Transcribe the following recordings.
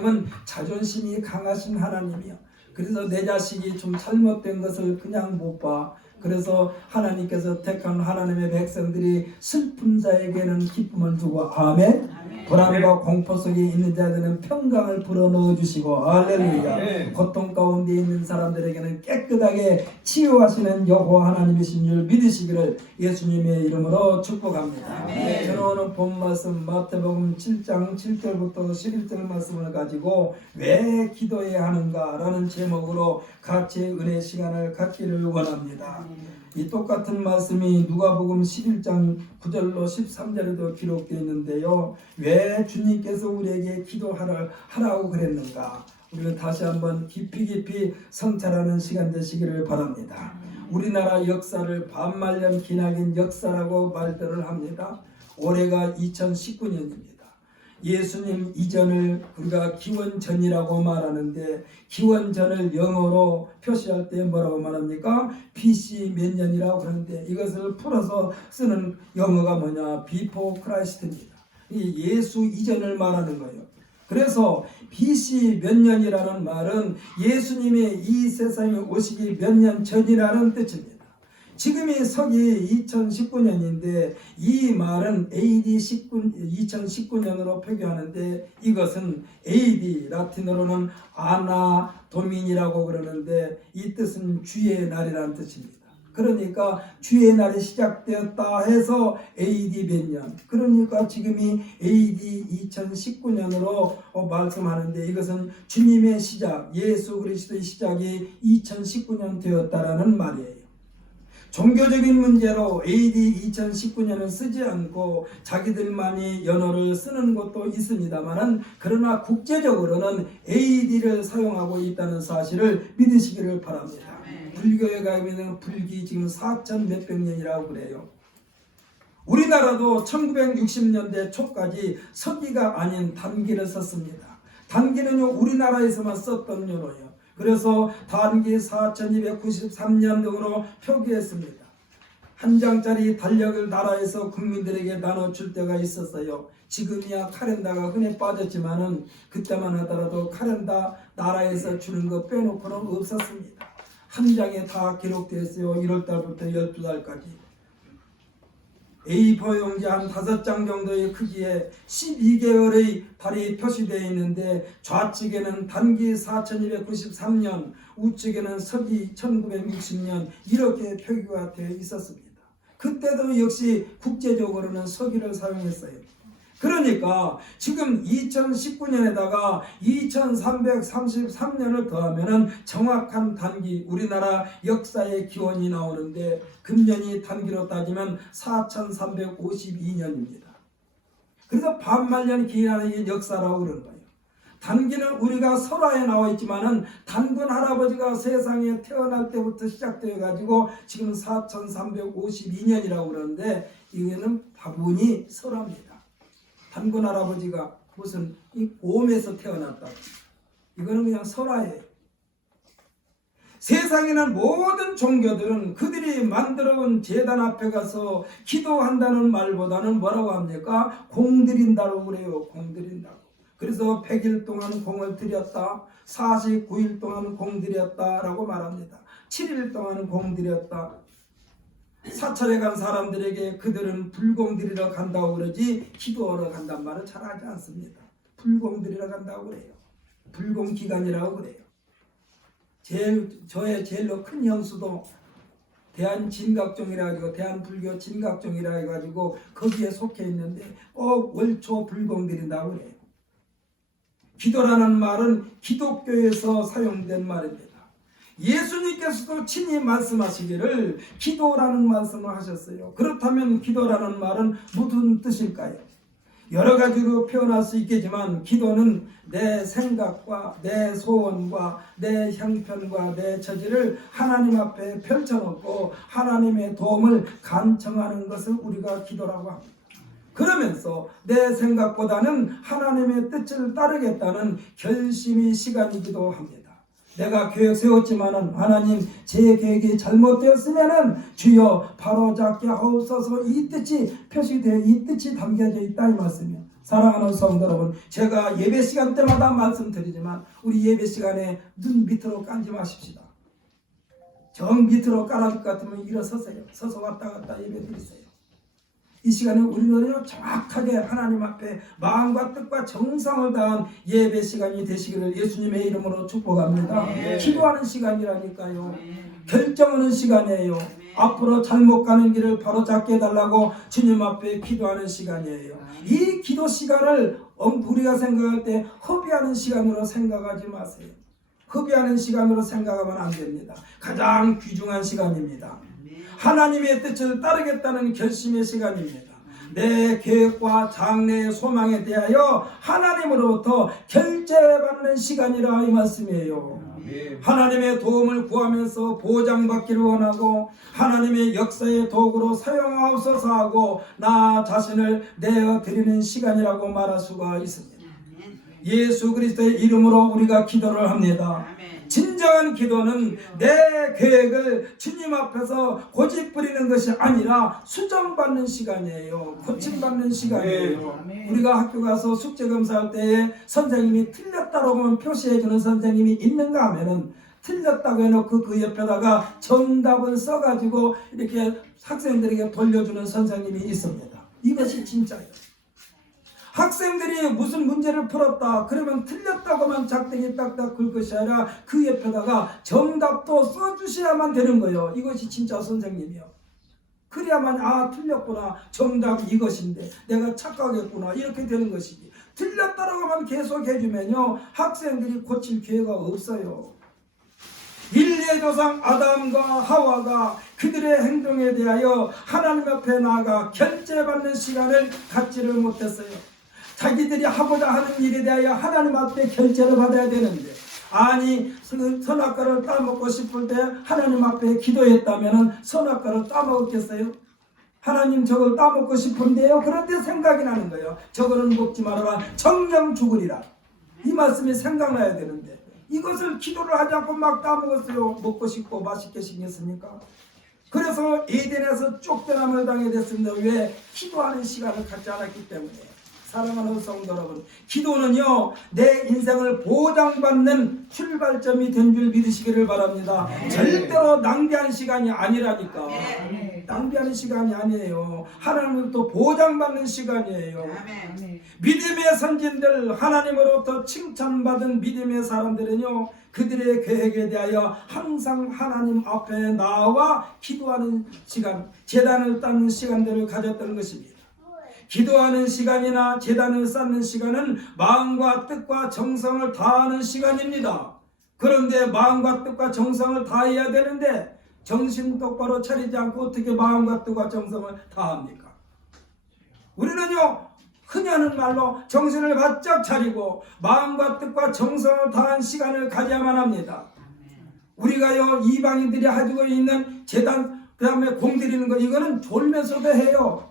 하나님은 자존심이 강하신 하나님이요. 그래서 내 자식이 좀 잘못된 것을 그냥 못 봐. 그래서 하나님께서 택한 하나님의 백성들이 슬픈 자에게는 기쁨을 주고, 아멘. 불안과 공포 속에 있는 자들은 평강을 불어넣어 주시고, 할렐루야. 고통 가운데 있는 사람들에게는 깨끗하게 치유하시는 여호와 하나님이신 줄 믿으시기를 예수님의 이름으로 축복합니다. 저는 오늘 본 말씀 마태복음 7장 7절부터 11절 말씀을 가지고 왜 기도해야 하는가 라는 제목으로 같이 은혜 시간을 갖기를 원합니다. 이 똑같은 말씀이 누가복음 11장 9절로 13절에도 기록되어 있는데요. 왜 주님께서 우리에게 기도하라고 그랬는가? 우리는 다시 한번 깊이 성찰하는 시간 되시기를 바랍니다. 우리나라 역사를 반말년 기나긴 역사라고 말들을 합니다. 올해가 2019년입니다. 예수님 이전을 우리가 기원전이라고 말하는데, 기원전을 영어로 표시할 때 뭐라고 말합니까? BC 몇 년이라고 하는데, 이것을 풀어서 쓰는 영어가 뭐냐? Before Christ입니다. 예수 이전을 말하는 거예요. 그래서 BC 몇 년이라는 말은 예수님의 이 세상에 오시기 몇 년 전이라는 뜻입니다. 지금이 서기 2019년인데 이 말은 AD 2019년으로 표기하는데, 이것은 AD 라틴어로는 아나 도민이라고 그러는데, 이 뜻은 주의 날이라는 뜻입니다. 그러니까 주의 날이 시작되었다 해서 AD 몇 년, 그러니까 지금이 AD 2019년으로 말씀하는데, 이것은 주님의 시작, 예수 그리스도의 시작이 2019년 되었다라는 말이에요. 종교적인 문제로 AD 2019년을 쓰지 않고 자기들만이 연호를 쓰는 것도 있습니다만, 그러나 국제적으로는 AD를 사용하고 있다는 사실을 믿으시기를 바랍니다. 불교에 가면 불기 지금 4천 몇백 년이라고 그래요. 우리나라도 1960년대 초까지 서기가 아닌 단기를 썼습니다. 단기는요, 우리나라에서만 썼던 연호예요. 그래서 단기 4293년 등으로 표기했습니다. 한 장짜리 달력을 나라에서 국민들에게 나눠줄 때가 있었어요. 지금이야 카렌다가 흔해 빠졌지만은 그때만 하더라도 카렌다 나라에서 주는 거 빼놓고는 없었습니다. 한 장에 다 기록되어 있어요. 1월달부터 12달까지. A4 용지 한 5장 정도의 크기에 12개월의 달이 표시되어 있는데, 좌측에는 단기 4293년, 우측에는 서기 1960년 이렇게 표기가 되어 있었습니다. 그때도 역시 국제적으로는 서기를 사용했어요. 그러니까 지금 2019년에다가 2333년을 더하면은 정확한 단기, 우리나라 역사의 기원이 나오는데, 금년이 단기로 따지면 4352년입니다. 그래서 반말년 기한의 역사라고 그러는 거예요. 단기는 우리가 설화에 나와 있지만은 단군 할아버지가 세상에 태어날 때부터 시작되어 가지고 지금 4352년이라고 그러는데, 이거는 다분히 설화입니다. 단군 할아버지가 무슨 옴에서 태어났다, 이거는 그냥 설화예요. 세상에는 모든 종교들은 그들이 만들어온 제단 앞에 가서 기도한다는 말보다는 뭐라고 합니까? 공드린다고 그래요. 공드린다고. 그래서 100일 동안 공을 드렸다, 49일 동안 공드렸다라고 말합니다. 7일 동안 공드렸다. 사찰에 간 사람들에게 그들은 불공드리러 간다고 그러지 기도하러 간단 말을 잘 하지 않습니다. 불공드리러 간다고 그래요. 불공기간이라고 그래요. 저의 제일로 큰 형수도 대한진각종이라 가지고 대한불교 진각종이라 해가지고 거기에 속해 있는데 꼭 월초 불공드린다고 그래요. 기도라는 말은 기독교에서 사용된 말입니다. 예수님께서도 친히 말씀하시기를 기도라는 말씀을 하셨어요. 그렇다면 기도라는 말은 무슨 뜻일까요? 여러 가지로 표현할 수 있겠지만, 기도는 내 생각과 내 소원과 내 형편과 내 처지를 하나님 앞에 펼쳐놓고 하나님의 도움을 간청하는 것을 우리가 기도라고 합니다. 그러면서 내 생각보다는 하나님의 뜻을 따르겠다는 결심의 시간이기도 합니다. 내가 계획 세웠지만은 하나님 제 계획이 잘못되었으면은 주여 바로잡게 하옵소서. 이 뜻이 표시되어 이 뜻이 담겨져 있다 이 말씀이요. 사랑하는 성도 여러분, 제가 예배 시간 때마다 말씀드리지만 우리 예배 시간에 눈 밑으로 깔지 마십시다. 정 밑으로 깔아줄 것 같으면 일어서세요. 서서 왔다 갔다 예배 드리세요. 이 시간에 우리는 정확하게 하나님 앞에 마음과 뜻과 정성을 다한 예배 시간이 되시기를 예수님의 이름으로 축복합니다. 기도하는 시간이라니까요. 결정하는 시간이에요. 앞으로 잘못 가는 길을 바로 잡게 해달라고 주님 앞에 기도하는 시간이에요. 이 기도 시간을 우리가 생각할 때 허비하는 시간으로 생각하지 마세요. 허비하는 시간으로 생각하면 안 됩니다. 가장 귀중한 시간입니다. 하나님의 뜻을 따르겠다는 결심의 시간입니다. 내 계획과 장래의 소망에 대하여 하나님으로부터 결제받는 시간이라 이 말씀이에요. 하나님의 도움을 구하면서 보장받기를 원하고 하나님의 역사의 도구로 사용하옵소서 하고 나 자신을 내어드리는 시간이라고 말할 수가 있습니다. 예수 그리스도의 이름으로 우리가 기도를 합니다. 진정한 기도는 내 계획을 주님 앞에서 고집부리는 것이 아니라 수정받는 시간이에요. 고침받는 시간이에요. 우리가 학교 가서 숙제 검사할 때에 선생님이 틀렸다고 표시해주는 선생님이 있는가 하면은 틀렸다고 해놓고 그 옆에다가 정답을 써가지고 이렇게 학생들에게 돌려주는 선생님이 있습니다. 이것이 진짜예요. 학생들이 무슨 문제를 풀었다 그러면 틀렸다고만 작대기 딱딱 긁을 것이 아니라 그 옆에다가 정답도 써주셔야만 되는 거예요. 이것이 진짜 선생님이요. 그래야만 아 틀렸구나, 정답이 이것인데 내가 착각했구나, 이렇게 되는 것이지. 틀렸다라고만 계속 해주면요 학생들이 고칠 기회가 없어요. 인류의 조상 아담과 하와가 그들의 행동에 대하여 하나님 앞에 나아가 결제받는 시간을 갖지를 못했어요. 자기들이 하고자 하는 일에 대하여 하나님 앞에 결제를 받아야 되는데, 아니 선악과를 따먹고 싶을 때 하나님 앞에 기도했다면 선악과를 따먹었겠어요? 하나님 저걸 따먹고 싶은데요. 그런데 생각이 나는 거예요. 저거는 먹지 말아라, 정령 죽으리라. 이 말씀이 생각나야 되는데 이것을 기도를 하지 않고 막 따먹었어요. 먹고 싶고 맛있게 생겼으니까. 그래서 에덴에서 쫓겨남을 당해 됐습니다. 왜? 기도하는 시간을 갖지 않았기 때문에. 사랑하는 성도 여러분, 기도는요 내 인생을 보장받는 출발점이 된 줄 믿으시기를 바랍니다. 절대로 낭비하는 시간이 아니라니까. 낭비하는 시간이 아니에요. 하나님으로부터 보장받는 시간이에요. 믿음의 선진들, 하나님으로부터 칭찬받은 믿음의 사람들은요 그들의 계획에 대하여 항상 하나님 앞에 나와 기도하는 시간, 제단을 쌓는 시간들을 가졌던 것입니다. 기도하는 시간이나 제단을 쌓는 시간은 마음과 뜻과 정성을 다하는 시간입니다. 그런데 마음과 뜻과 정성을 다해야 되는데 정신 똑바로 차리지 않고 어떻게 마음과 뜻과 정성을 다합니까? 우리는요 흔히 하는 말로 정신을 바짝 차리고 마음과 뜻과 정성을 다한 시간을 가져야만 합니다. 우리가요 이방인들이 가지고 있는 제단 그 다음에 공드리는 거 이거는 졸면서도 해요.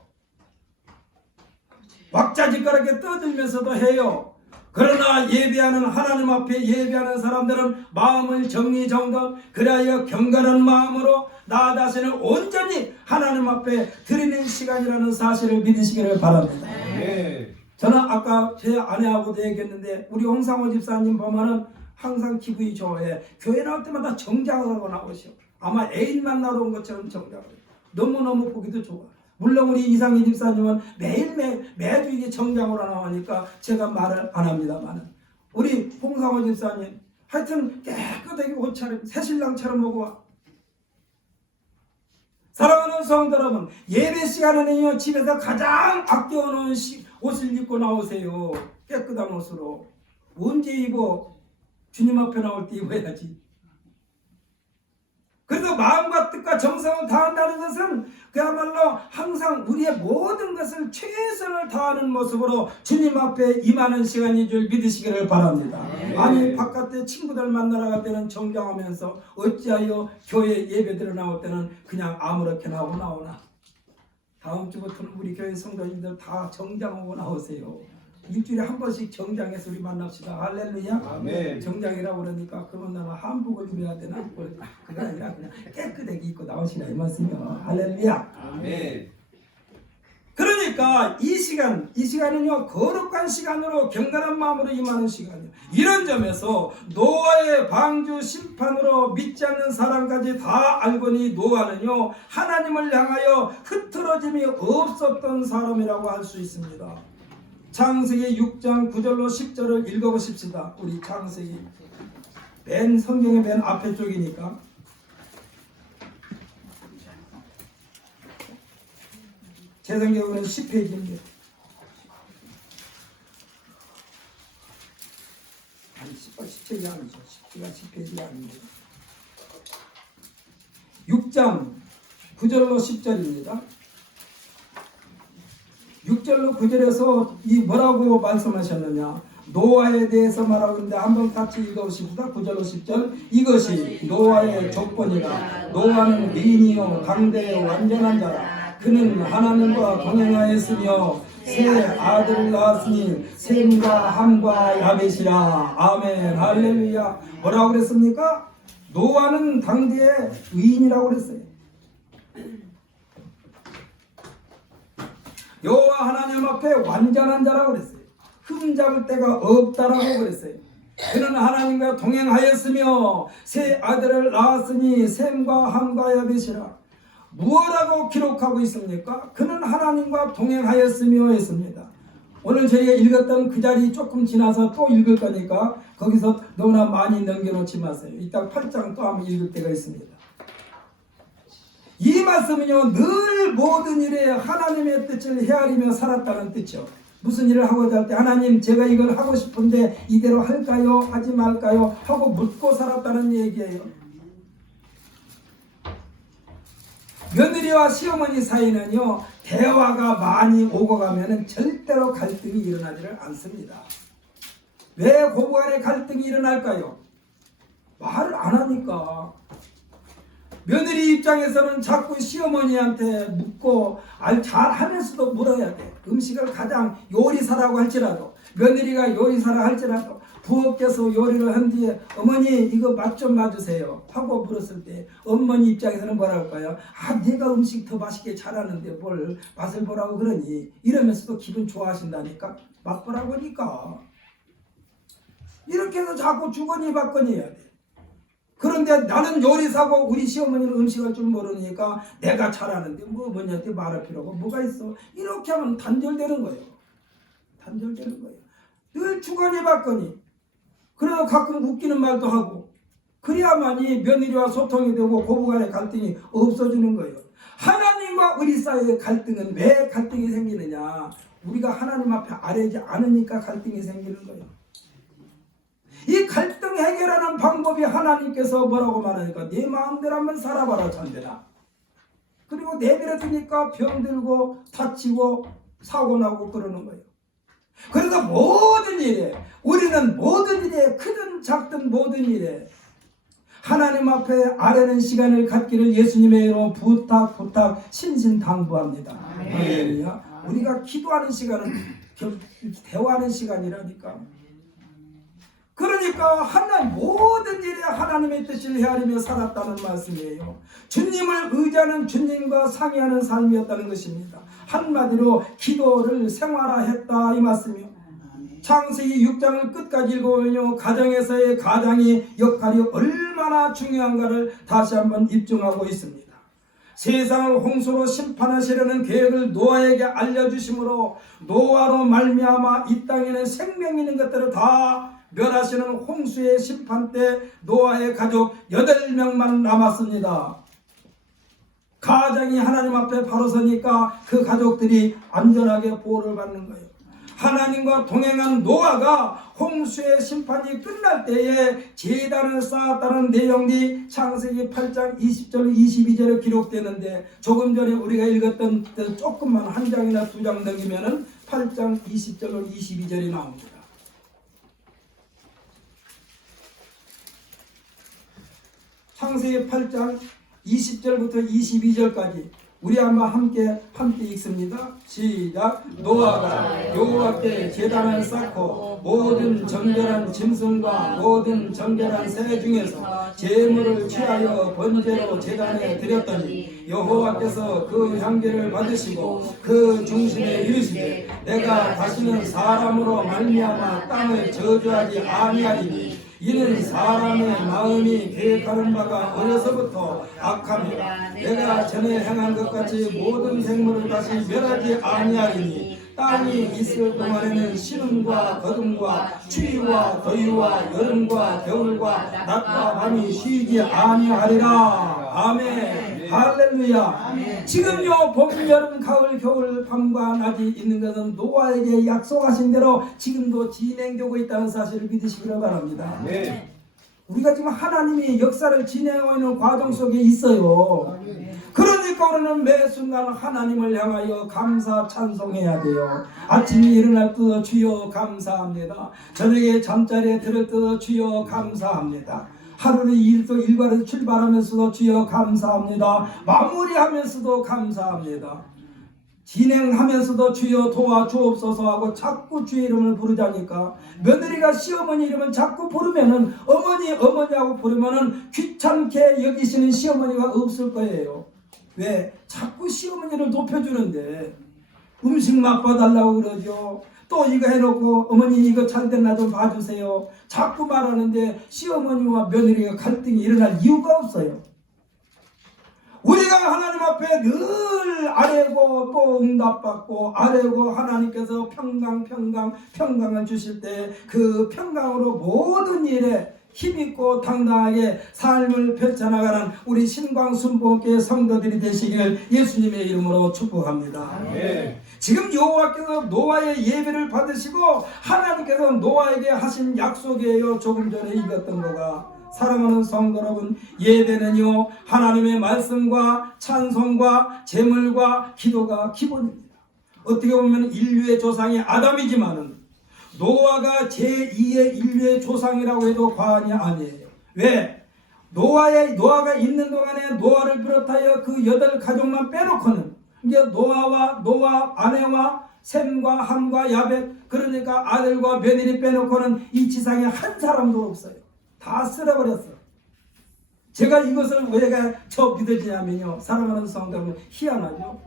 왁자지껄하게 떠들면서도 해요. 그러나 예배하는 하나님 앞에 예배하는 사람들은 마음을 정리정돈 그리하여 경건한 마음으로 나 자신을 온전히 하나님 앞에 드리는 시간이라는 사실을 믿으시기를 바랍니다. 저는 아까 제 아내하고도 얘기했는데 우리 홍상호 집사님 보면은 항상 기분이 좋아해. 교회 나올 때마다 정장을 하고 나오시오. 아마 애인 만나러 온 것처럼 정장을 해요. 너무너무 보기도 좋아. 물론 우리 이상희 집사님은 매주 이게 정장으로 나오니까 제가 말을 안 합니다만 우리 홍상호 집사님 하여튼 깨끗하게 옷차림 새신랑처럼 오고 와. 사랑하는 성도 여러분, 예배 시간에는요 집에서 가장 아껴놓은 옷을 입고 나오세요. 깨끗한 옷으로. 언제 입어? 주님 앞에 나올 때 입어야지. 그래서 마음과 뜻과 정성을 다한다는 것은 그야말로 항상 우리의 모든 것을 최선을 다하는 모습으로 주님 앞에 임하는 시간인 줄 믿으시기를 바랍니다. 아니 바깥에 친구들 만나러 갈 때는 정장하면서 어찌하여 교회 예배드려 나올 때는 그냥 아무렇게나 하고 나오나. 다음 주부터는 우리 교회 성도님들 다 정장하고 나오세요. 일주일에 한 번씩 정장에서 우리 만납시다. 할렐루야. 아멘. 정장이라고 그러니까 그러면 나는 한복을 입어야 되나? 그게 아니라 그냥 깨끗하게 입고 나오시라 이 말씀이요. 할렐루야. 아멘. 그러니까 이 시간은요 거룩한 시간으로 경건한 마음으로 임하는 시간이에요. 이런 점에서 노아의 방주 심판으로 믿지 않는 사람까지 다 알거니 노아는요 하나님을 향하여 흐트러짐이 없었던 사람이라고 할 수 있습니다. 창세기 6장 9절로 10절을 읽어보십시다. 우리 창세기 성경의 맨 앞에 쪽이니까. 제 성경은 10페이지입니다. 아니 10페이지 아니죠. 10페이지가 아닙니다. 6장 9절로 10절입니다. 6절로 9절에서 이 뭐라고 말씀하셨느냐, 노아에 대해서 말하고 있는데 한번 같이 읽어보십시다. 9절로 10절. 이것이 노아의 조건이라. 노아는 의인이요 당대의 완전한 자라. 그는 하나님과 동행하였으며 세 아들을 낳았으니 셈과 함과 야벳이라. 아멘. 할렐루야. 뭐라고 그랬습니까? 노아는 당대의 의인이라고 그랬어요. 여호와 하나님 앞에 완전한 자라고 그랬어요. 흠 잡을 데가 없다라고 그랬어요. 그는 하나님과 동행하였으며 세 아들을 낳았으니 셈과 함과 야벳이라. 무엇라고 기록하고 있습니까? 그는 하나님과 동행하였으며 했습니다. 오늘 저희가 읽었던 그 자리 조금 지나서 또 읽을 거니까 거기서 너무나 많이 넘겨놓지 마세요. 이따 8장 또 한번 읽을 때가 있습니다. 이 말씀은요 늘 모든 일에 하나님의 뜻을 헤아리며 살았다는 뜻이요. 무슨 일을 하고자 할 때 하나님 제가 이걸 하고 싶은데 이대로 할까요? 하지 말까요? 하고 묻고 살았다는 얘기예요. 며느리와 시어머니 사이는요 대화가 많이 오고 가면은 절대로 갈등이 일어나지를 않습니다. 왜 고부간에 갈등이 일어날까요? 말을 안 하니까. 며느리 입장에서는 자꾸 시어머니한테 묻고 잘하면서도 물어야 돼. 음식을 가장 요리사라고 할지라도, 며느리가 요리사라 할지라도 부엌에서 요리를 한 뒤에 어머니 이거 맛 좀 봐주세요 하고 물었을 때 어머니 입장에서는 뭐라 할까요? 아 내가 음식 더 맛있게 잘하는데 뭘 맛을 보라고 그러니, 이러면서도 기분 좋아하신다니까. 맛보라고 하니까. 이렇게 해서 자꾸 주거니 받거니 해야 돼. 그런데 나는 요리사고 우리 시어머니는 음식할 줄 모르니까 내가 잘하는데 뭐 어머니한테 말할 필요가 뭐가 있어. 이렇게 하면 단절되는 거예요. 단절되는 거예요. 늘 주거니 받거니. 그래서 가끔 웃기는 말도 하고, 그래야만이 며느리와 소통이 되고 고부간의 갈등이 없어지는 거예요. 하나님과 우리 사이의 갈등은 왜 갈등이 생기느냐? 우리가 하나님 앞에 아뢰지 않으니까 갈등이 생기는 거예요. 이 갈등 해결하는 방법이 하나님께서 뭐라고 말하니까 네 마음대로 한번 살아봐라 잔대라. 그리고 내버려두니까 병들고 다치고 사고나고 그러는 거예요. 그래서 모든 일에, 우리는 모든 일에 크든 작든 모든 일에 하나님 앞에 아뢰는 시간을 갖기를 예수님의 이름으로 부탁 신신당부합니다. 할렐루야. 우리가 기도하는 시간은 대화하는 시간이라니까. 그러니까 하나님 모든 일에 하나님의 뜻을 헤아리며 살았다는 말씀이에요. 주님을 의지하는 주님과 상의하는 삶이었다는 것입니다. 한마디로 기도를 생활화했다 이 말씀이요. 창세기 6장을 끝까지 읽어보면요 가정에서의 가장의 역할이 얼마나 중요한가를 다시 한번 입증하고 있습니다. 세상을 홍수로 심판하시려는 계획을 노아에게 알려주심으로 노아로 말미암아 이 땅에는 생명 있는 것들을 다 멸하시는 홍수의 심판 때 노아의 가족 8명만 남았습니다. 가장이 하나님 앞에 바로 서니까 그 가족들이 안전하게 보호를 받는 거예요. 하나님과 동행한 노아가 홍수의 심판이 끝날 때에 제단을 쌓았다는 내용이 창세기 8장 20절 22절에 기록되는데, 조금 전에 우리가 읽었던 조금만 한 장이나 두 장 넘기면은 8장 20절로 22절이 나옵니다. 창세기 8장 20절부터 22절까지 우리 한번 함께 읽습니다. 시작. 노아가 여호와께 제단을 쌓고 모든 정결한 짐승과 모든 정결한 새 중에서 제물을 취하여 번제로 제단에 드렸더니 여호와께서 그 향기를 받으시고 그 중심에 이르시되 내가 다시는 사람으로 말미암아 땅을 저주하지 아니하리니 이는 사람의 마음이 계획하는 바가 어려서부터 악함이라. 내가 전에 행한 것 같이 모든 생물을 다시 멸하지 아니하리니 땅이 있을 동안에는 신음과 거둠과 추위와 더위와 여름과 겨울과 낮과 밤이 쉬지 아니하리라. 아멘. 할렐루야. 아멘. 지금요 봄, 여름, 가을, 겨울, 밤과 낮이 있는 것은 노아에게 약속하신 대로 지금도 진행되고 있다는 사실을 믿으시기를 바랍니다. 네. 우리가 지금 하나님이 역사를 진행하고 있는 과정 속에 있어요. 그러니까 우리는 매 순간 하나님을 향하여 감사 찬송해야 돼요. 아침에 일어날 때 주여 감사합니다. 저녁에 잠자리에 들을 때 주여 감사합니다. 하루를 일과를 출발하면서도 주여 감사합니다. 마무리하면서도 감사합니다. 진행하면서도 주여 도와주옵소서 하고 자꾸 주의 이름을 부르자니까, 며느리가 시어머니 이름을 자꾸 부르면은 어머니하고 부르면은 귀찮게 여기시는 시어머니가 없을 거예요. 왜? 자꾸 시어머니를 높여주는데 음식 맛봐달라고 그러죠. 또 이거 해놓고 어머니 이거 잘 됐나 좀 봐주세요. 자꾸 말하는데 시어머니와 며느리가 갈등이 일어날 이유가 없어요. 우리가 하나님 앞에 늘 아뢰고 또 응답받고 아뢰고 하나님께서 평강을 주실 때 그 평강으로 모든 일에 힘있고 당당하게 삶을 펼쳐나가는 우리 신광순복음교회 성도들이 되시기를 예수님의 이름으로 축복합니다. 네. 지금 여호와께서 노아의 예배를 받으시고 하나님께서 노아에게 하신 약속이에요. 조금 전에 읽었던 거가. 사랑하는 성도 여러분, 예배는요 하나님의 말씀과 찬송과 제물과 기도가 기본입니다. 어떻게 보면 인류의 조상이 아담이지만은 노아가 제2의 인류의 조상이라고 해도 과언이 아니에요. 왜? 노아가 있는 동안에 노아를 비롯하여 그 8가족만 빼놓고는, 이게 노아 아내와 셈과 함과 야벳, 그러니까 아들과 며느리 빼놓고는 이 지상에 한 사람도 없어요. 다 쓸어버렸어. 제가 이것을 왜 저 믿어지냐면요, 사랑하는 성도 여러분, 희한하죠.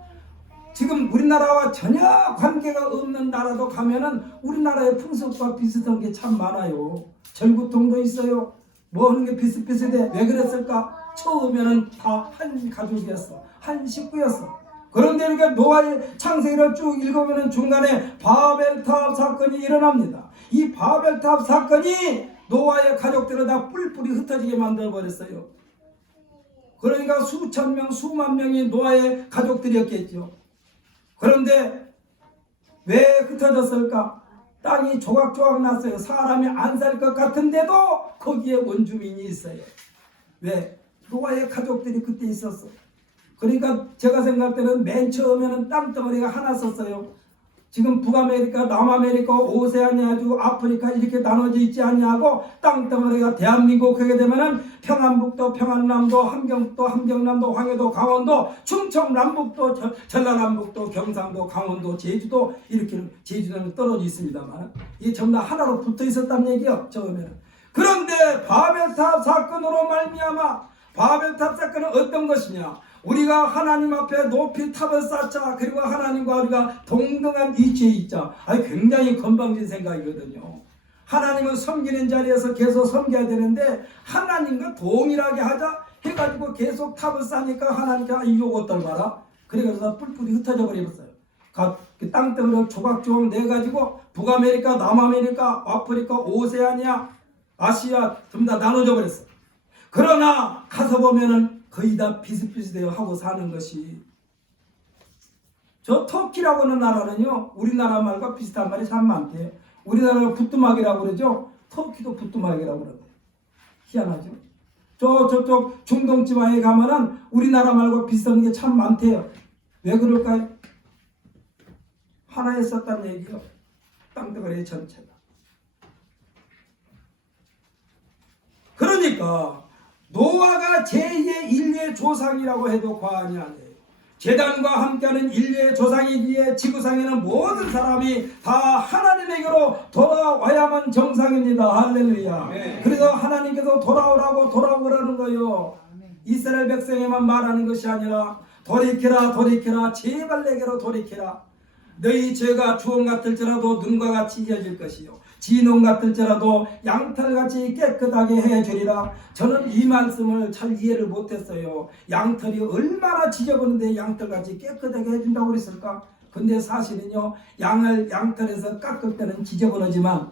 지금 우리나라와 전혀 관계가 없는 나라도 가면은 우리나라의 풍습과 비슷한 게 참 많아요. 절구통도 있어요. 뭐 하는 게 비슷비슷해. 왜 그랬을까? 처음에는 다 한 가족이었어. 한 식구였어. 그런데 우리가 노아의 창세기를 쭉 읽으면 중간에 바벨탑 사건이 일어납니다. 이 바벨탑 사건이 노아의 가족들을 다 뿔뿔이 흩어지게 만들어버렸어요. 그러니까 수천 명, 수만 명이 노아의 가족들이었겠죠. 그런데 왜 흩어졌을까? 땅이 조각조각 났어요. 사람이 안 살 것 같은데도 거기에 원주민이 있어요. 왜? 노아의 가족들이 그때 있었어. 그러니까 제가 생각할 때는 맨 처음에는 땅덩어리가 하나 썼어요. 지금 북아메리카, 남아메리카, 오세아니아주, 아프리카 이렇게 나눠져 있지 않냐고, 땅덩어리가 대한민국 하게 되면은 평안북도, 평안남도, 함경북도, 함경남도, 황해도, 강원도, 충청 남북도, 전라남북도, 경상도, 강원도, 제주도, 이렇게 제주도는 떨어져 있습니다만 이게 전부 다 하나로 붙어 있었다는 얘기요, 처음에는. 그런데 바벨탑 사건으로 말미암아, 바벨탑 사건은 어떤 것이냐? 우리가 하나님 앞에 높이 탑을 쌓자, 그리고 하나님과 우리가 동등한 위치에 있자. 굉장히 건방진 생각이거든요. 하나님은 섬기는 자리에서 계속 섬겨야 되는데 하나님과 동일하게 하자 해가지고 계속 탑을 쌓으니까 하나님께 이거 어떨 봐라. 그래서 뿔뿔이 흩어져 버렸어요. 땅덩어리를 조각조각 내가지고 북아메리카, 남아메리카, 아프리카, 오세아니아, 아시아 전부 다 나눠져 버렸어. 그러나 가서 보면은 거의 다 비슷비슷해요. 하고 사는 것이. 저 터키라고 하는 나라는요, 우리나라 말과 비슷한 말이 참 많대요. 우리나라가 부뚜막이라고 그러죠. 터키도 부뚜막이라고 그러대요. 희한하죠. 저쪽 중동 지방에 가면은 우리나라 말과 비슷한 게 참 많대요. 왜 그럴까요? 하나에 썼다는 얘기요. 땅덩어리 전체가. 그러니까 노아가 제2의 인류의 조상이라고 해도 과언이 아니에요. 제단과 함께하는 인류의 조상이기에 지구상에는 모든 사람이 다 하나님에게로 돌아와야만 정상입니다. 할렐루야. 그래서 하나님께서 돌아오라는 거요. 이스라엘 백성에만 말하는 것이 아니라 돌이키라 돌이키라 제발 내게로 돌이키라. 너희 죄가 주홍 같을지라도 눈과 같이 이어질 것이요 진홍 같을지라도 양털같이 깨끗하게 해주리라. 저는 이 말씀을 잘 이해를 못했어요. 양털이 얼마나 지저분한데 양털같이 깨끗하게 해준다고 그랬을까? 근데 사실은요, 양털에서 깎을 때는 지저분하지만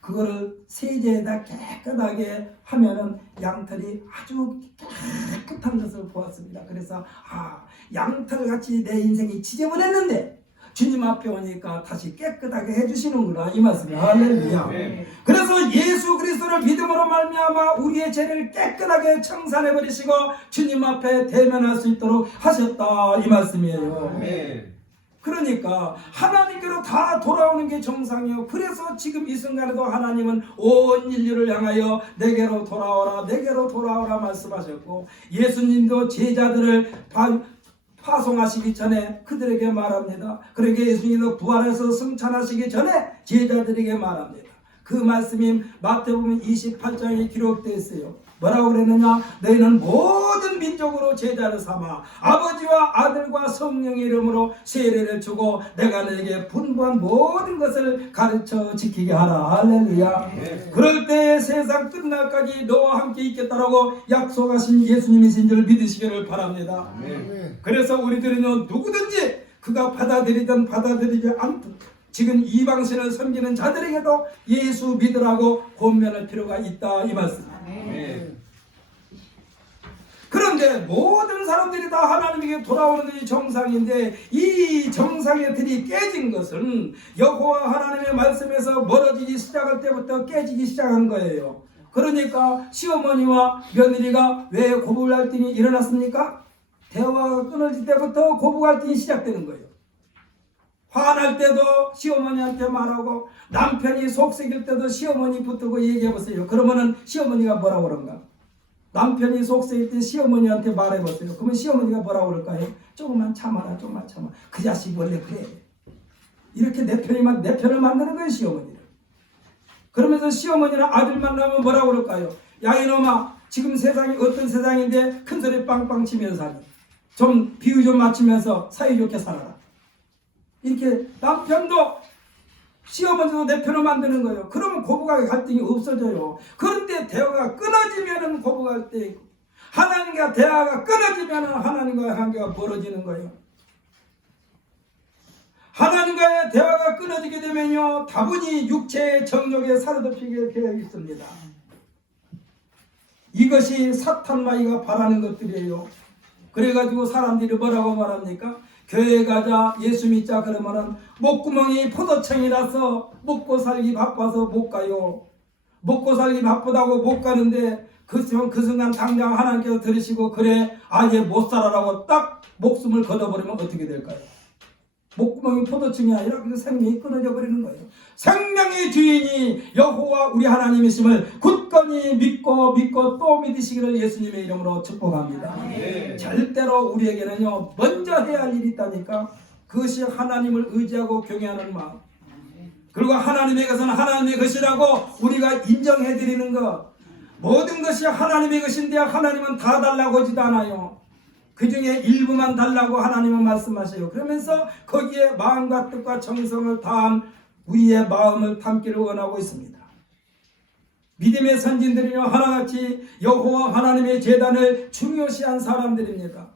그거를 세제에다 깨끗하게 하면은 양털이 아주 깨끗한 것을 보았습니다. 그래서 양털같이 내 인생이 지저분했는데 주님 앞에 오니까 다시 깨끗하게 해주시는구나, 이 말씀이에요. 할렐루야. 그래서 예수 그리스도를 믿음으로 말미암아 우리의 죄를 깨끗하게 청산해버리시고 주님 앞에 대면할 수 있도록 하셨다, 이 말씀이에요. 그러니까 하나님께로 다 돌아오는 게 정상이에요. 그래서 지금 이 순간에도 하나님은 온 인류를 향하여 내게로 돌아오라 내게로 돌아오라 말씀하셨고, 예수님도 제자들을 파송하시기 전에 그들에게 말합니다. 그러게 예수님도 부활해서 승천하시기 전에 제자들에게 말합니다. 그 말씀이 마태복음 28장에 기록되어 있어요. 뭐라고 그랬느냐? 너희는 모든 민족으로 제자를 삼아 아버지와 아들과 성령의 이름으로 세례를 주고 내가 너에게 분부한 모든 것을 가르쳐 지키게 하라. 할렐루야. 그럴 때 세상 끝날까지 너와 함께 있겠다라고 약속하신 예수님이신 줄 믿으시기를 바랍니다. 그래서 우리들은요, 누구든지 그가 받아들이든 받아들이지 않든 지금 이방신을 섬기는 자들에게도 예수 믿으라고 권면할 필요가 있다, 이 말씀입니다. 그런데 모든 사람들이 다 하나님에게 돌아오는 것이 정상인데 이 정상의 틀이 깨진 것은 여호와 하나님의 말씀에서 멀어지기 시작할 때부터 깨지기 시작한 거예요. 그러니까 시어머니와 며느리가 왜 고부 갈등이 일어났습니까? 대화가 끊어질 때부터 고부 갈등이 시작되는 거예요. 화날 때도 시어머니한테 말하고 남편이 속썩일 때도 시어머니 붙들고 얘기해보세요. 그러면은 시어머니가 뭐라고 그런가? 남편이 속썩일 때 시어머니한테 말해보세요. 그러면 시어머니가 뭐라고 그럴까요? 조금만 참아라, 조금만 참아. 그 자식 원래 그래. 이렇게 내 편을 만드는 거예요, 시어머니를. 그러면서 시어머니랑 아들 만나면 뭐라고 그럴까요? 야 이놈아, 지금 세상이 어떤 세상인데 큰 소리 빵빵 치면서 살아. 좀 비유 좀 맞추면서 사이좋게 살아라. 이렇게 남편도 시어머니도 내 편을 만드는 거예요. 그러면 고부가 갈등이 없어져요. 그런데 대화가 끊어지면은 고부 갈등, 하나님과 대화가 끊어지면은 하나님과의 관계가 멀어지는 거예요. 하나님과의 대화가 끊어지게 되면요, 다분히 육체의 정욕에 사로잡히게 되어 있습니다. 이것이 사탄마귀가 바라는 것들이에요. 그래가지고 사람들이 뭐라고 말합니까? 교회 가자, 예수 믿자 그러면은 목구멍이 포도청이라서 먹고 살기 바빠서 못 가요. 먹고 살기 바쁘다고 못 가는데 그 순간 당장 하나님께서 들으시고 그래 아예 못 살아라고 딱 목숨을 걷어버리면 어떻게 될까요? 목구멍이 포도청이 아니라 그 생명이 끊어져 버리는 거예요. 생명의 주인이 여호와 우리 하나님이심을 굳건히 믿고 또 믿으시기를 예수님의 이름으로 축복합니다. 절대로 우리에게는요 먼저 해야 할 일이 있다니까. 그것이 하나님을 의지하고 경외하는 마음, 그리고 하나님의 것은 하나님의 것이라고 우리가 인정해 드리는 것. 모든 것이 하나님의 것인데 하나님은 다 달라고 하지도 않아요. 그 중에 일부만 달라고 하나님은 말씀하셔요. 그러면서 거기에 마음과 뜻과 정성을 다한 우리의 마음을 담기를 원하고 있습니다. 믿음의 선진들이요 하나같이 여호와 하나님의 제단을 중요시한 사람들입니다.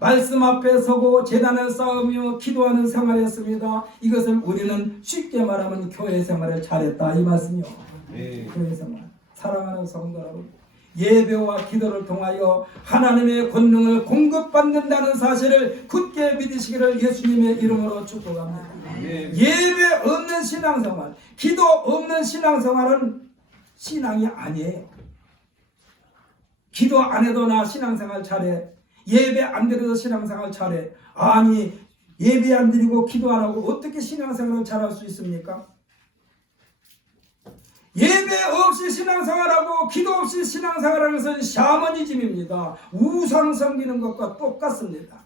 말씀 앞에 서고 제단을 쌓으며 기도하는 생활이었습니다. 이것을 우리는 쉽게 말하면 교회 생활을 잘했다, 이 말씀이요. 교회 생활. 사랑하는 성도 여러분, 예배와 기도를 통하여 하나님의 권능을 공급받는다는 사실을 굳게 믿으시기를 예수님의 이름으로 축복합니다. 예배 없는 신앙생활, 기도 없는 신앙생활은 신앙이 아니에요. 기도 안 해도 나 신앙생활 잘해, 예배 안 드려도 신앙생활 잘해. 아니, 예배 안 드리고 기도 안 하고 어떻게 신앙생활을 잘할 수 있습니까? 예배 없이 신앙생활하고 기도 없이 신앙생활하는 것은 샤머니즘입니다. 우상 섬기는 것과 똑같습니다.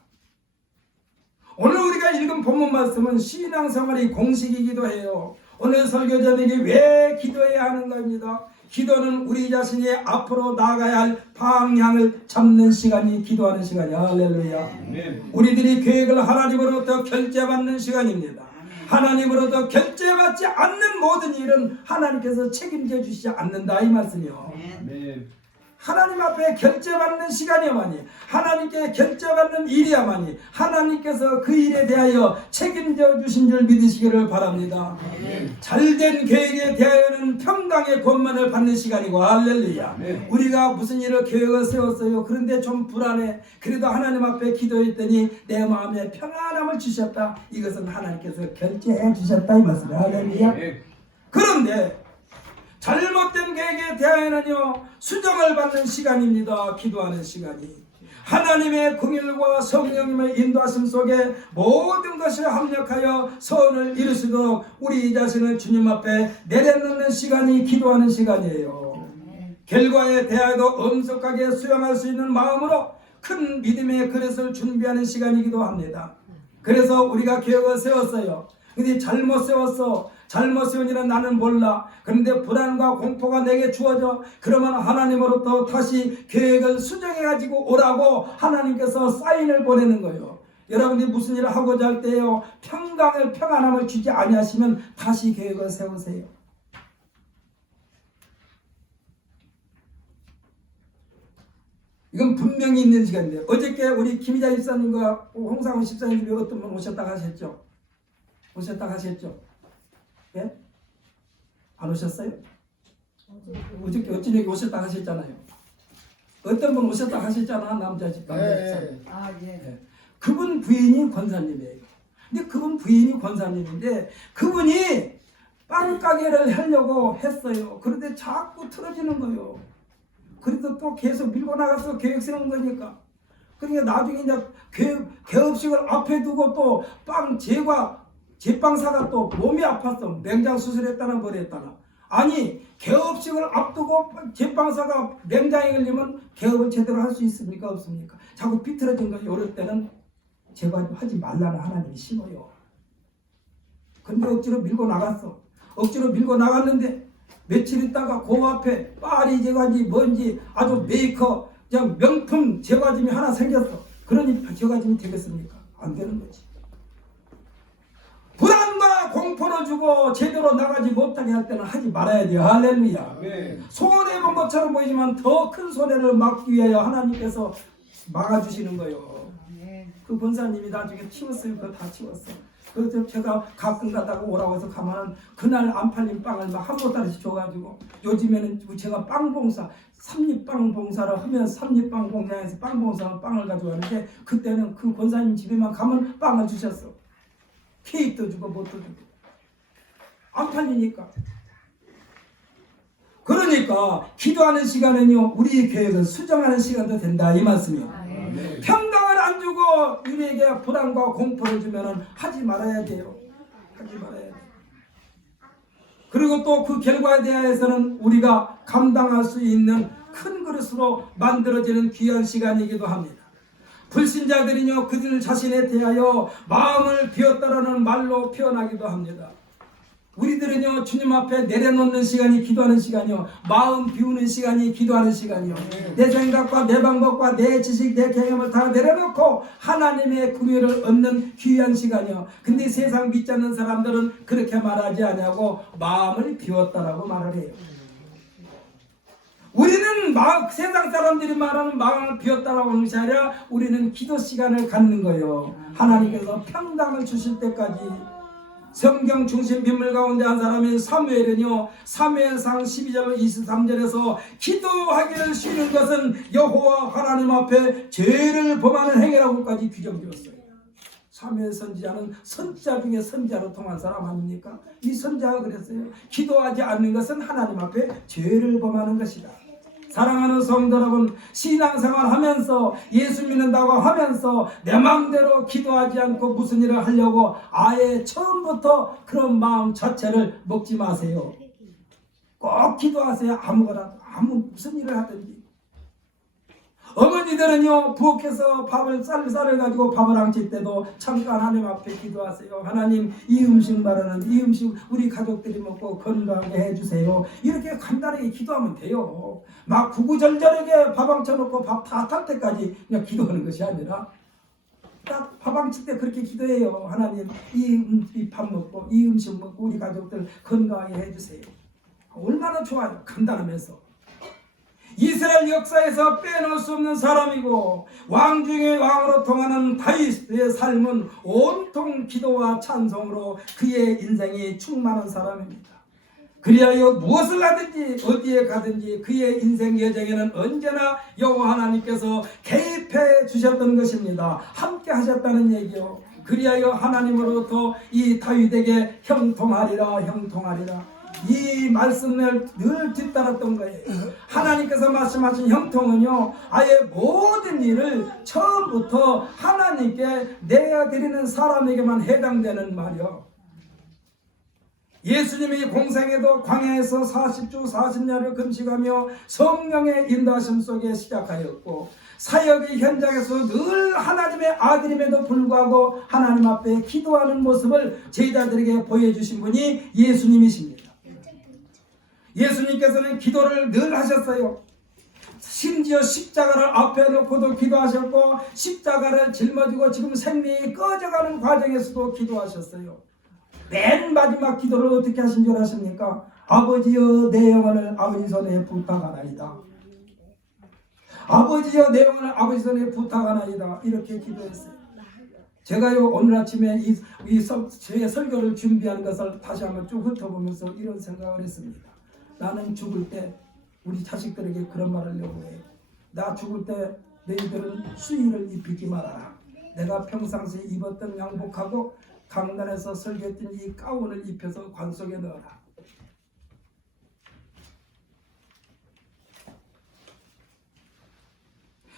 오늘 우리가 읽은 본문 말씀은 신앙생활이 공식이기도 해요. 오늘 설교자들이 왜 기도해야 하는 겁니다. 기도는 우리 자신이 앞으로 나아가야 할 방향을 잡는 시간이 기도하는 시간이야. 할렐루야. 우리들이 계획을 하나님으로부터 결제받는 시간입니다. 하나님으로부터 결제받지 않는 모든 일은 하나님께서 책임져 주시지 않는다 이 말씀이요. 하나님 앞에 결제받는 시간이야만이, 하나님께 결제받는 일이야만이 하나님께서 그 일에 대하여 책임져 주신 줄 믿으시기를 바랍니다. 잘된 계획에 대하여는 평강의 권만을 받는 시간이고, 할렐루야. 우리가 무슨 일을 계획을 세웠어요. 그런데 좀 불안해. 그래도 하나님 앞에 기도했더니 내 마음에 평안함을 주셨다. 이것은 하나님께서 결제해 주셨다 이 말씀이에요. 할렐루야. 그런데 잘못된 계획에 대하여는요, 수정을 받는 시간입니다. 기도하는 시간이. 하나님의 긍휼과 성령님의 인도하심 속에 모든 것이 합력하여 선을 이루시도록 우리 자신을 주님 앞에 내려놓는 시간이 기도하는 시간이에요. 결과에 대하여도 엄숙하게 수용할 수 있는 마음으로 큰 믿음의 그릇을 준비하는 시간이기도 합니다. 그래서 우리가 계획을 세웠어요. 근데 잘못 세웠어. 잘못 세운 일은 나는 몰라. 그런데 불안과 공포가 내게 주어져. 그러면 하나님으로부터 다시 계획을 수정해가지고 오라고 하나님께서 사인을 보내는 거예요. 여러분들이 무슨 일을 하고자 할 때요, 평안함을 주지 아니하시면 다시 계획을 세우세요. 이건 분명히 있는 시간인데, 어저께 우리 김희자 집사님과 홍상훈 집사님이 어떤 분 오셨다고 하셨죠? 예? 안 오셨어요? 어저께 어쩐 얘기 오셨다 하셨잖아요. 어떤 분 오셨다 하셨잖아. 남자 집사. 예. 예. 그분 부인이 권사님이에요. 근데 그분 부인이 권사님인데 그분이 빵 가게를 하려고 했어요. 그런데 자꾸 틀어지는 거예요. 그래도 또 계속 밀고 나가서 계획 세운 거니까. 그러니까 나중에 이제 개업식을 앞에 두고 또 빵 제빵사가 또 몸이 아팠어. 맹장 수술했다나 뭐랬다나. 아니, 개업식을 앞두고 제빵사가 맹장에 걸리면 개업을 제대로 할 수 있습니까? 없습니까? 자꾸 비틀어진 거 이럴 때는 제발 하지 말라는 하나님이 심어요. 근데 억지로 밀고 나갔어. 억지로 밀고 나갔는데 며칠 있다가 그 앞에 파리 제과지 뭔지 아주 메이커 그냥 명품 제과점이 하나 생겼어. 그러니 제과점이 되겠습니까? 안 되는 거지. 불안과 공포를 주고 제대로 나가지 못하게 할 때는 하지 말아야 돼요. 할렐루야. 손해본 것처럼 보이지만 더 큰 손해를 막기 위하여 하나님께서 막아주시는 거예요. 그 권사님이 나중에 치웠어요. 그거 다 치웠어. 그래서 제가 가끔 가다가 오라고 해서 가면은 그날 안 팔린 빵을 막 한 보따리씩 줘가지고, 요즘에는 제가 빵봉사, 삼립빵 봉사를 하면 삼립빵 공장에서 빵봉사로 빵을 가져가는데, 그때는 그 권사님 집에만 가면 빵을 주셨어. 케이크도 주고 뭣도 주고. 안 팔리니까. 그러니까 기도하는 시간은요, 우리의 계획을 수정하는 시간도 된다 이 말씀이에요. 평강을 안 주고 우리에게 불안과 공포를 주면은 하지 말아야 돼요. 하지 말아야 돼요. 그리고 또 그 결과에 대해서는 우리가 감당할 수 있는 큰 그릇으로 만들어지는 귀한 시간이기도 합니다. 불신자들이요, 그들 자신에 대하여 마음을 비웠다라는 말로 표현하기도 합니다. 우리들은요, 주님 앞에 내려놓는 시간이 기도하는 시간이요, 마음 비우는 시간이 기도하는 시간이요, 내 생각과 내 방법과 내 지식, 내 경험을 다 내려놓고 하나님의 긍휼을 얻는 귀한 시간이요. 근데 세상 믿지 않는 사람들은 그렇게 말하지 않냐고 마음을 비웠다라고 말을 해요. 우리는 세상 사람들이 말하는 마음을 비웠다라고 하는 것이 아니라 우리는 기도 시간을 갖는 거예요. 하나님께서 평강을 주실 때까지. 성경 중심 빈물 가운데 한 사람인 사무엘은요, 사무엘상 12절 23절에서 기도하기를 쉬는 것은 여호와 하나님 앞에 죄를 범하는 행위라고까지 규정되었어요. 사무엘 선지자는 선지자 중에 선지자로 통한 사람 아닙니까? 이 선지자가 그랬어요. 기도하지 않는 것은 하나님 앞에 죄를 범하는 것이다. 사랑하는 성도 여러분, 신앙생활 하면서 예수 믿는다고 하면서 내 마음대로 기도하지 않고 무슨 일을 하려고 아예 처음부터 그런 마음 자체를 먹지 마세요. 꼭 기도하세요. 아무거나, 무슨 일을 하든지. 어머니들은요 부엌에서 밥을 쌀을 가지고 밥을 앙칠 때도 잠깐 하나님 앞에 기도하세요. 하나님 이 음식 말하는 이 음식 우리 가족들이 먹고 건강하게 해주세요. 이렇게 간단하게 기도하면 돼요. 막 구구절절하게 밥 앙쳐놓고 밥 다 탈 때까지 그냥 기도하는 것이 아니라 딱 밥 앙칠 때 그렇게 기도해요. 하나님 이 밥 먹고 이 음식 먹고 우리 가족들 건강하게 해주세요. 얼마나 좋아요. 간단하면서. 이스라엘 역사에서 빼놓을 수 없는 사람이고 왕 중에 왕으로 통하는 다윗의 삶은 온통 기도와 찬송으로 그의 인생이 충만한 사람입니다. 그리하여 무엇을 하든지 어디에 가든지 그의 인생 여정에는 언제나 여호와 하나님께서 개입해 주셨던 것입니다. 함께 하셨다는 얘기요. 그리하여 하나님으로부터 이 다윗에게 형통하리라 이 말씀을 늘 뒤따랐던 거예요. 하나님께서 말씀하신 형통은요 아예 모든 일을 처음부터 하나님께 내어드리는 사람에게만 해당되는 말이요. 예수님이 공생에도 광야에서 40주 40야를 금식하며 성령의 인도하심 속에 시작하였고 사역의 현장에서 늘 하나님의 아들임에도 불구하고 하나님 앞에 기도하는 모습을 제자들에게 보여주신 분이 예수님이십니다. 예수님께서는 기도를 늘 하셨어요. 심지어 십자가를 앞에 놓고도 기도하셨고 십자가를 짊어지고 지금 생명이 꺼져가는 과정에서도 기도하셨어요. 맨 마지막 기도를 어떻게 하신 줄 아십니까? 아버지여 내 영혼을 아버지 손에 부탁하나이다. 아버지여 내 영혼을 아버지 손에 부탁하나이다. 이렇게 기도했어요. 제가요 오늘 아침에 제 설교를 준비한 것을 다시 한번 쭉 훑어보면서 이런 생각을 했습니다. 나는 죽을 때 우리 자식들에게 그런 말을 하려고 해요. 나 죽을 때 너희들은 수의를 입히지 말아라. 내가 평상시에 입었던 양복하고 강단에서 설교했던 이 가운을 입혀서 관 속에 넣어라.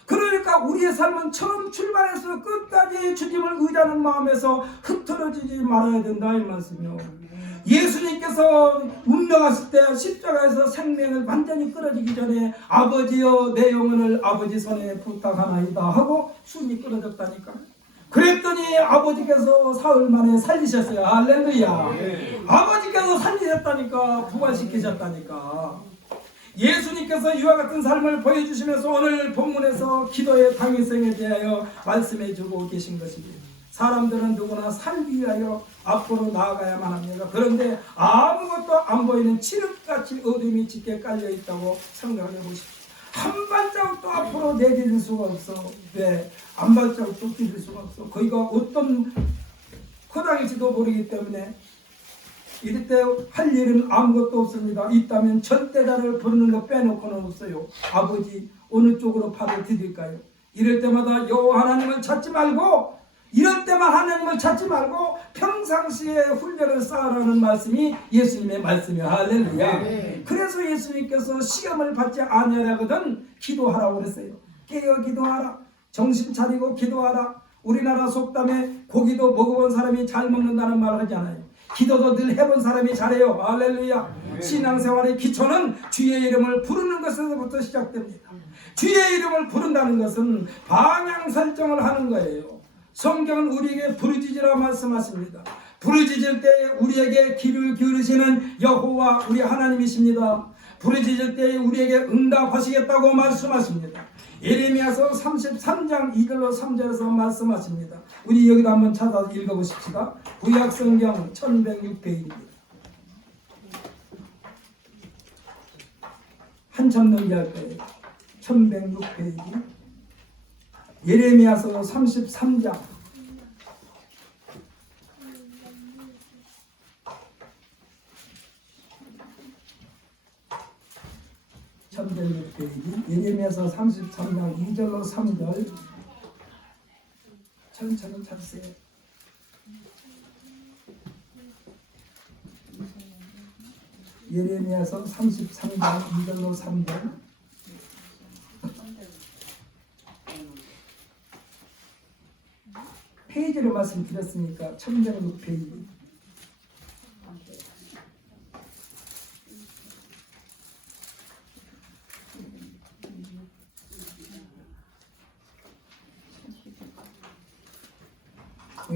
그러니까 우리의 삶은 처음 출발해서 끝까지 주님을 의지하는 마음에서 흩어지지 말아야 된다 이 말씀이요. 예수님께서 운명하실 때 십자가에서 생명을 완전히 끊어지기 전에 아버지여 내 영혼을 아버지 손에 부탁하나이다 하고 숨이 끊어졌다니까. 그랬더니 아버지께서 사흘 만에 살리셨어요. 할렐루야. 아버지께서 살리셨다니까. 부활시키셨다니까. 예수님께서 이와 같은 삶을 보여주시면서 오늘 본문에서 기도의 당위성에 대하여 말씀해 주고 계신 것입니다. 사람들은 누구나 살기 위하여 앞으로 나아가야만 합니다. 그런데 아무것도 안 보이는 칠흑같이 어둠이 짙게 깔려 있다고 생각해 보십시오. 한 발자국도 앞으로 내디딜 수가 없어. 왜? 한 발자국도 디딜 수가 없어. 거기가 어떤 코당일지도 모르기 때문에 이럴 때 할 일은 아무것도 없습니다. 있다면 절대자를 부르는 거 빼놓고는 없어요. 아버지 어느 쪽으로 팔을 디딜까요? 이럴 때마다 여호와 하나님을 찾지 말고 이럴 때만 하나님을 찾지 말고 평상시에 훈련을 쌓으라는 말씀이 예수님의 말씀이에요. 할렐루야. 네. 그래서 예수님께서 시험을 받지 아니하거든 기도하라고 그랬어요. 깨어 기도하라. 정신 차리고 기도하라. 우리나라 속담에 고기도 먹어본 사람이 잘 먹는다는 말을 하잖아요. 기도도 늘 해본 사람이 잘해요. 할렐루야. 네. 신앙생활의 기초는 주의 이름을 부르는 것에서부터 시작됩니다. 주의 이름을 부른다는 것은 방향 설정을 하는 거예요. 성경은 우리에게 부르짖으라 말씀하십니다. 부르짖을 때 우리에게 귀를 기울이시는 여호와 우리 하나님이십니다. 부르짖을 때 우리에게 응답하시겠다고 말씀하십니다. 예레미야서 33장 2절로 3절에서 말씀하십니다. 우리 여기도 한번 찾아서 읽어보십시다. 구약성경 1106페이지입니다. 한참 넘겨야 거예요. 1106페이지. 예레미야서 33장 1106페이지 예레미야서 33장 2절로 3절 천천히 찾으세요. 예레미야서 33장 2절로 3절 페이지를 말씀드렸으니까 1106페이지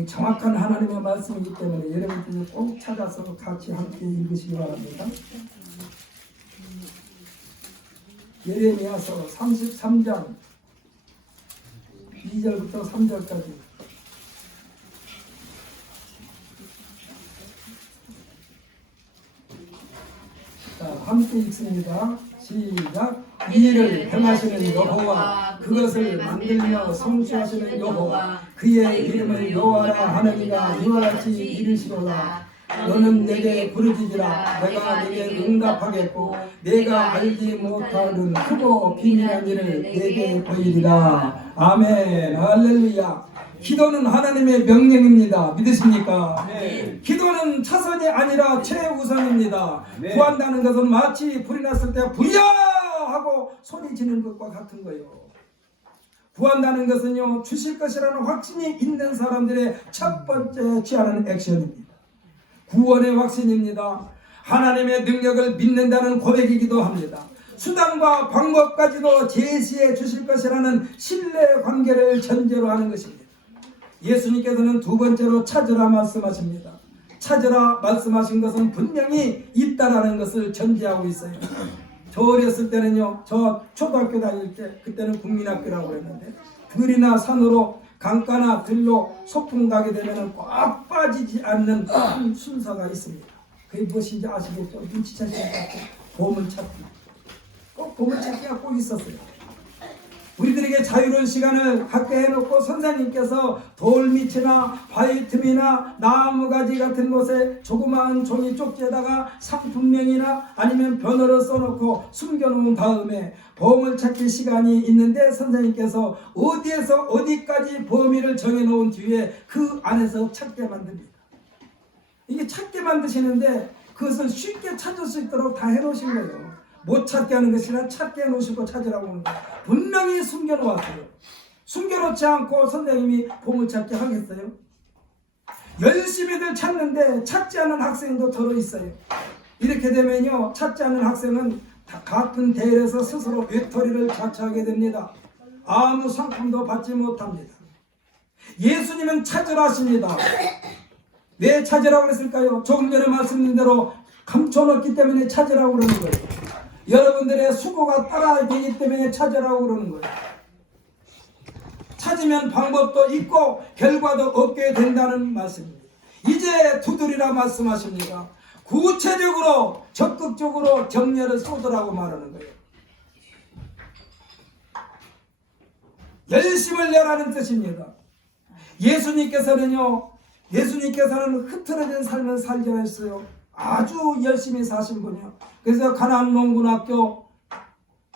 정확한 하나님의 말씀이기 때문에 여러분들이 꼭 찾아서 같이 함께 읽으시기 바랍니다. 예레미야서 33장 2절부터 3절까지. 자, 함께 읽습니다. 시작. 이 일을 행하시는 여호와, 그것을 만들며 성취하시는 여호와, 그의 이름을 여호와라 하느니가 이와 같이 이르시로다. 너는 내게 부르짖으라. 내가 내게 응답하겠고 내가 알지 못하는 크고 비밀한 일을 내게 보이리라. 아멘. 할렐루야. 기도는 하나님의 명령입니다. 믿으십니까? 네. 기도는 차선이 아니라 최우선입니다. 네. 구한다는 것은 마치 불이 났을 때 불이야 하고 소리 지는 것과 같은 거예요. 구한다는 것은요, 주실 것이라는 확신이 있는 사람들의 첫 번째 취하는 액션입니다. 구원의 확신입니다. 하나님의 능력을 믿는다는 고백이기도 합니다. 수단과 방법까지도 제시해 주실 것이라는 신뢰 관계를 전제로 하는 것입니다. 예수님께서는 두 번째로 찾으라 말씀하십니다. 찾으라 말씀하신 것은 분명히 있다라는 것을 전제하고 있어요. 저 어렸을 때는요, 저 초등학교 다닐 때, 그때는 국민학교라고 했는데, 들이나 산으로 강가나 들로 소풍 가게 되면 꽉 빠지지 않는 한 순서가 있습니다. 그게 무엇인지 아시겠죠? 눈치채시는 것 같아요. 보물찾기. 꼭 보물찾기가 꼭 있었어요. 우리들에게 자유로운 시간을 갖게 해놓고 선생님께서 돌밑이나 바위 틈이나 나무가지 같은 곳에 조그마한 종이 쪽지에다가 상품명이나 아니면 번호를 써놓고 숨겨놓은 다음에 보물찾기 시간이 있는데 선생님께서 어디에서 어디까지 범위를 정해놓은 뒤에 그 안에서 찾게 만듭니다. 이게 찾게 만드시는데 그것을 쉽게 찾을 수 있도록 다 해놓으신 거예요. 못 찾게 하는 것이라 찾게 해놓으시고 찾으라고 하는 거예요. 분명히 숨겨놓았어요. 숨겨놓지 않고 선생님이 보물찾기 하겠어요? 열심히들 찾는데 찾지 않은 학생도 더러 있어요. 이렇게 되면요, 찾지 않은 학생은 같은 대회에서 스스로 외톨이를 자처하게 됩니다. 아무 상품도 받지 못합니다. 예수님은 찾으라 하십니다. 왜 찾으라고 그랬을까요? 조금 전에 말씀드린 대로 감춰놓기 때문에 찾으라고 그러는 거예요. 여러분들의 수고가 따라야 되기 때문에 찾으라고 그러는 거예요. 찾으면 방법도 있고 결과도 얻게 된다는 말씀입니다. 이제 두드리라 말씀하십니다. 구체적으로 적극적으로 격려를 쏟으라고 말하는 거예요. 열심을 내라는 뜻입니다. 예수님께서는 흐트러진 삶을 살지 않았어요. 아주 열심히 사신 분이요. 그래서 가나안 농군학교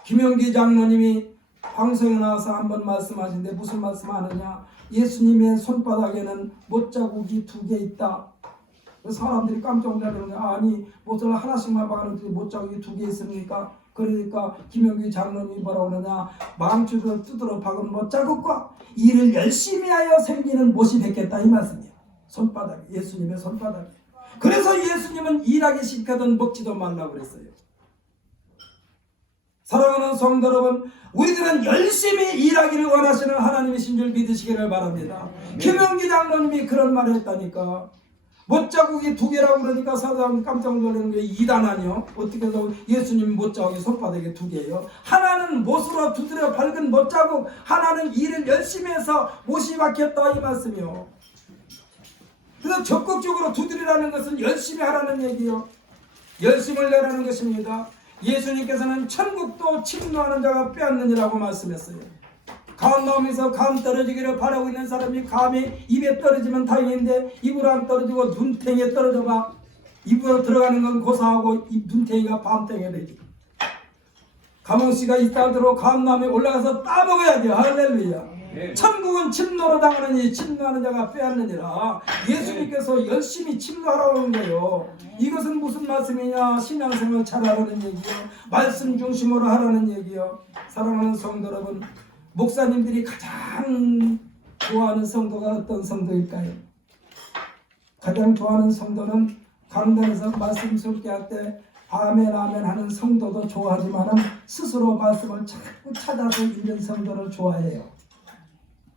김영기 장로님이 방송에 나와서 한번 말씀하신데 무슨 말씀하느냐? 예수님의 손바닥에는 못자국이 2개 있다. 사람들이 깜짝 놀라는 거야. 아니 못을 하나씩만 박아놓는데 못자국이 2개 있습니까? 그러니까 김영기 장로님이 뭐라고 그러냐? 망치로 두드러 박은 못자국과 일을 열심히 하여 생기는 못이 됐겠다 이 말씀이에요. 손바닥, 예수님의 손바닥에. 그래서 예수님은 일하기 싫거든 먹지도 말라고 그랬어요. 사랑하는 성도 여러분, 우리들은 열심히 일하기를 원하시는 하나님이신 줄 믿으시기를 바랍니다. 김영기 장로님이 그런 말을 했다니까. 못자국이 2개라고 그러니까 사람 깜짝 놀라는 게 이단 아니요? 어떻게 해서 예수님 못자국이 손바닥에 2개예요? 하나는 못으로 두드려 밝은 못자국, 하나는 일을 열심히 해서 못이 박혔다 이 말씀이요. 그래서 적극적으로 두드리라는 것은 열심히 하라는 얘기요. 열심을 내라는 것입니다. 예수님께서는 천국도 침노하는 자가 빼앗느니라고 말씀했어요. 감 나오면서 감 떨어지기를 바라고 있는 사람이 감이 입에 떨어지면 다행인데 입으로 안 떨어지고 눈탱이에 떨어져봐. 입으로 들어가는 건 고사하고 눈탱이가 밤탱이가 되지. 가몽씨가 이따들로 감나무에 올라가서 따먹어야 돼요. 할렐루야. 네. 천국은 침노로 당하느니 침노하는 자가 빼앗느니라. 예수님께서 열심히 침노하라고 하는 거예요. 이것은 무슨 말씀이냐? 신앙생활 잘하라는 얘기요. 말씀 중심으로 하라는 얘기요. 사랑하는 성도 여러분, 목사님들이 가장 좋아하는 성도가 어떤 성도일까요? 가장 좋아하는 성도는 강단에서 말씀 쏟게 할 때 아멘 아멘 하는 성도도 좋아하지만 스스로 말씀을 자꾸 찾아서 읽는 성도를 좋아해요.